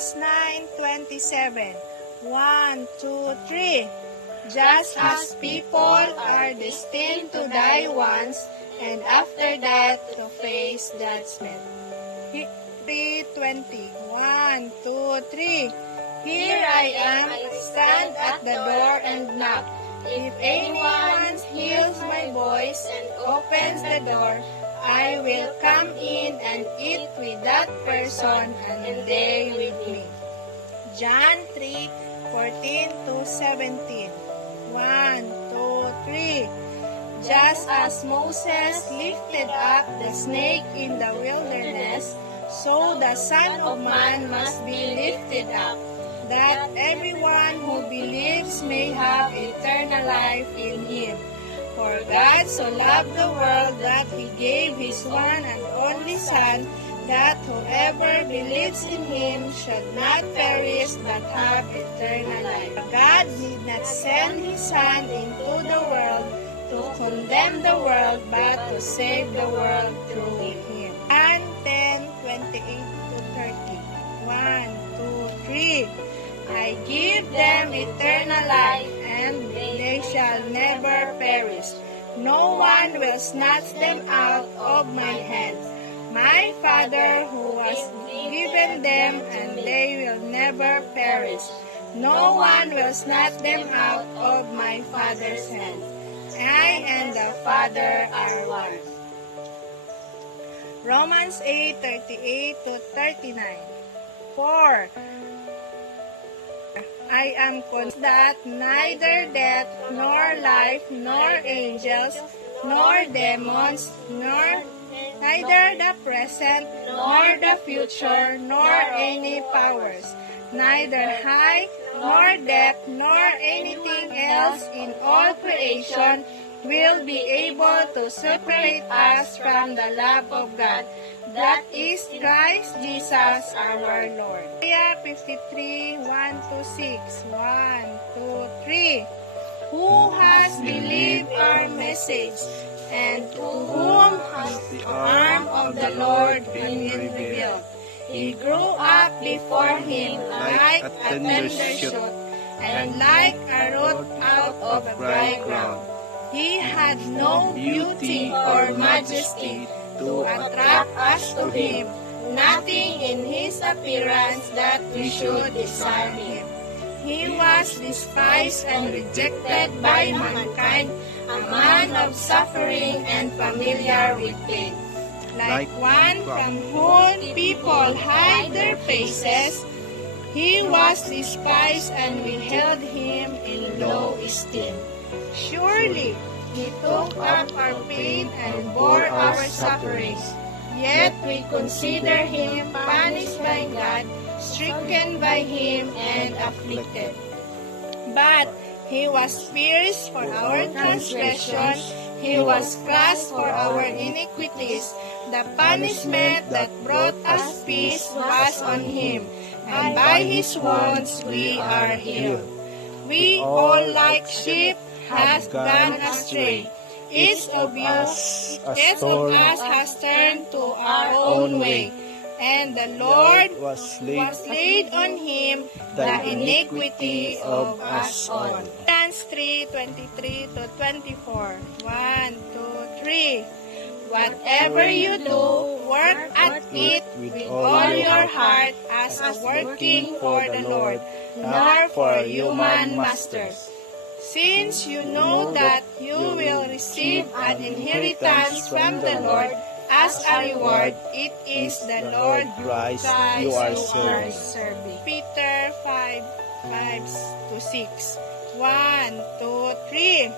Amos 9:27. 1, 2, 3. Just as people are destined to die once, and after that to face judgment. 3:20. 1, 2, 3. Here I am, I stand at the door and knock. If anyone hears my voice and opens the door, I will come in and eat with that person and they with me. John 3:14-17. 1, 2, 3. Just as Moses lifted up the snake in the wilderness, so the Son of Man must be lifted up, that everyone who believes may have eternal life in him. For God so loved the world that he gave his one and only Son, that whoever believes in him should not perish but have eternal life. God did not send his Son into the world to condemn the world, but to save the world through him. John 10:28-30. 1, 2, 3. I give them eternal life, and they shall never perish. No one will snatch them out of my hands. My Father who has given them, and they will never perish. No one will snatch them out of my Father's hands. I and the Father are one. Romans 8:38-39. 4. I am convinced that neither death, nor life, nor angels, nor demons, neither the present, nor the future, nor any powers, neither height, nor depth, nor anything else in all creation will be able to separate us from the love of God, that is Christ Jesus our Lord. Isaiah 53:1-6. 1, 2, 3. Who has believed our message, and to whom has the arm of the Lord been revealed? He grew up before him like a tender shoot, and like a root out of a dry ground. He had no beauty or majesty to attract us to him, nothing in his appearance that we should desire him. He was despised and rejected by mankind, a man of suffering and familiar with pain. Like one from whom people hide their faces, he was despised, and we held him in low esteem. Surely he took up our pain and bore our sufferings. Yet we consider him punished by God, stricken by him, and afflicted. But he was pierced for our transgressions, he was crushed for our iniquities. The punishment that brought us peace was on him, and by his wounds we are healed. We all like sheep have gone astray. Each of us has turned to our own way, and the Lord was laid on him the iniquity of us all. Romans 3:23-24. 1, 2, 3. Whatever you do, work at it with all your heart as working for the Lord, not for human masters. Since you know that you will receive an inheritance from the Lord as a reward, it is the Lord Christ you are serving. Peter 5:5-6. 1, 2, 3.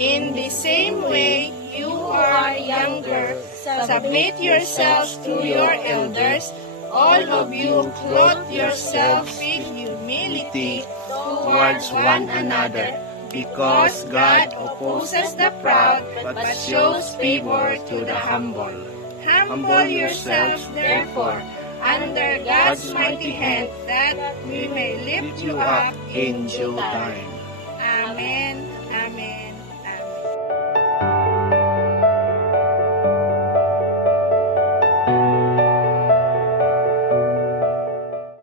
In the same way, you who are younger, submit yourselves to your elders. All of you clothe yourselves with humility towards one another, because God opposes the proud, but shows favor to the humble. Humble yourselves, therefore, under God's mighty hand, that we may lift you up in due time. Amen. Amen.